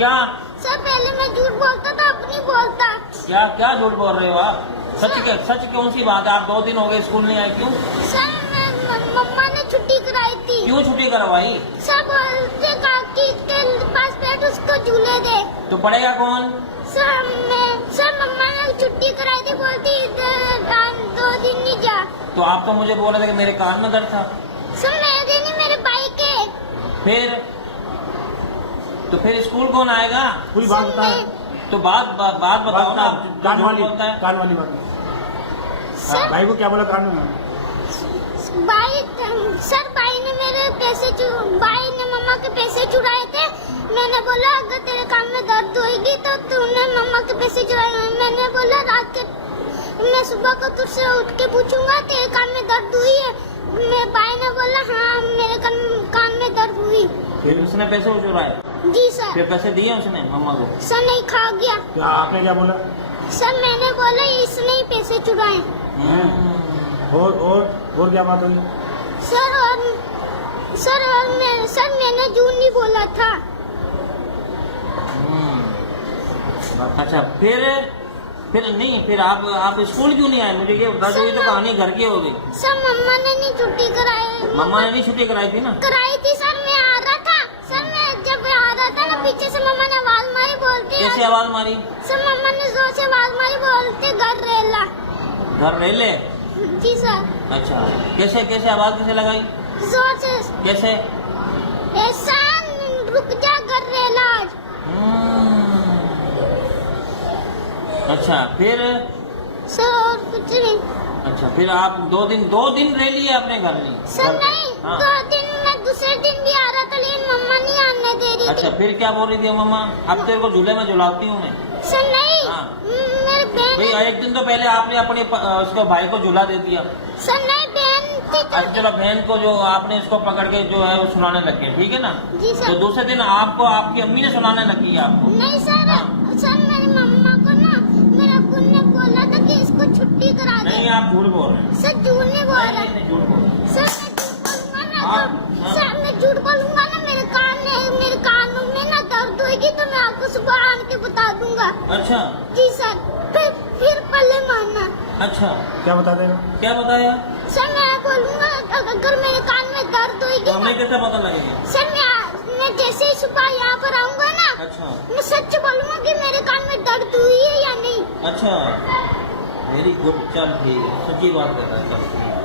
क्या? सर पहले मैं झूठ बोलता था, अब नहीं बोलता। क्या क्या झूठ बोल रहे हो आप? सच कौन सी बात है? आप 2 दिन हो गए स्कूल नहीं आए, क्यों? सर मम्मा ने छुट्टी कराई थी। क्यों छुट्टी करवाई? सर बोलते काकी के पास बैठ उसको झूले दे। तो पढ़ेगा कौन? सर मम्मा ने छुट्टी कराई थी, बोलती 2 दिन नहीं जा। तो आप तो मुझे बोल रहे थे कि मेरे कान में दर्द था। सर मेरे नहीं, मेरे भाई के। फिर स्कूल कौन आएगा? पूरी बात बता। तो बात बताओ ना। कान वाली बोलता है कान वाली बात। सर भाई को क्या बोला कान में? भाई ने मेरे पैसे भाई ने मम्मा के पैसे चुराए थे। मैंने बोला अगर तेरे कान में दर्द होगी तो तूने मम्मा के पैसे चुराए। मैंने बोला रात के मैं सुबह को तुझसे उठ के पूछूंगा तेरे कान में दर्द हुई है। मेरे भाई ने बोला हाँ मेरे कान में दर्द हुई। फिर उसने पैसे चुराए? जी सर। फिर पैसे दिए उसने मम्मा को? सर नहीं, खा गया। क्या आपने क्या बोला? सर मैंने बोला इसने ही पैसे चुराए। और क्या बात हुई? सर मैंने झूठ नहीं बोला था। अच्छा फिर आप स्कूल क्यों नहीं आए? मुझे ये बता दो, ये तो कहानी घर की होगी। सर मम्मा ने नहीं छुट्टी कराई। मम्मा ने नहीं छुट्टी कराई थी ना? कराई थी सर, मैं आ रहा था। सर मैं जब आ रहा था ना पीछे से मम्मा ने आवाज मारी, बोलते कैसे आवाज मारी? सर मम्मा ने जोर से आवाज मारी, बोलते घर रेला। घर रेले? जी सर। अच्छा, कैसे आवाज कैसे लगाई? जोर से। कैसे? ऐसा रुक जा घर रेला आज। अच्छा फिर? सर और कुछ नहीं। अच्छा फिर आप 2 दिन रह लिए अपने घर में? सर नहीं, हाँ। 2 दिन मैं दूसरे दिन भी आ रहा था लेकिन मम्मा नहीं आने दे रही अच्छा थी। फिर क्या बोल रही थी मम्मा? अब तेरे को झूले में झुलाती हूँ मैं। सर नहीं, हाँ। मेरे बहन। भाई एक दिन तो पहले आपने अपने उसको भाई को झूला दे दिया। सर नहीं, बहन थी तो। अच्छा बहन को जो आपने इसको पकड़ के जो है वो सुनाने लग गए, ठीक है ना? जी सर। तो दूसरे दिन आपको आपकी अम्मी ने सुनाने लगी है आपको? नहीं सर। हाँ। सर मेरी मम्मा को ना मेरे अब्बू ने बोला था कि इसको छुट्टी करा दे। नहीं, आप झूठ बोल रहे हैं। सर झूठ नहीं बोल रहा। नहीं, झूठ बोल रहे हैं। सर मैं झूठ बोलूंगा ना हाँ, तो हाँ। सर मैं झूठ बोलूंगा ना मेरे कान में ना दर्द होगी तो मैं आपको सुबह आन के बता दूंगा। अच्छा जी सर। फिर पल्ले मारना। अच्छा, क्या बता देगा? क्या बताया? सर मैं बोलूंगा अगर मेरे कान में दर्द होगी तो हमें कैसे पता लगेगा? सर मैं जैसे ही सुबह यहाँ पर आऊंगा ना अच्छा मैं सच बोलूंगा कि मेरे कान में दर्द हुई है या नहीं। अच्छा, वेरी गुड, चल ठीक है, सच्ची बात कर रहा है, चल ठीक है।